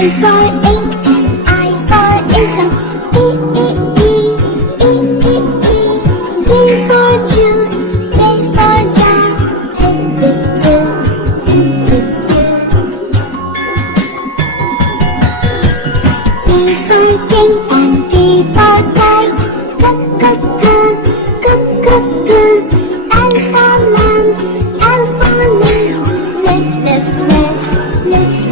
for ink and I for ism. E, E, E, E, E, E. G for juice, J for jar. J, J, J, J, J, J. K for king and K for kite. K, K, K, K, K, K. L for lamb, L for live. Live, live, live, live.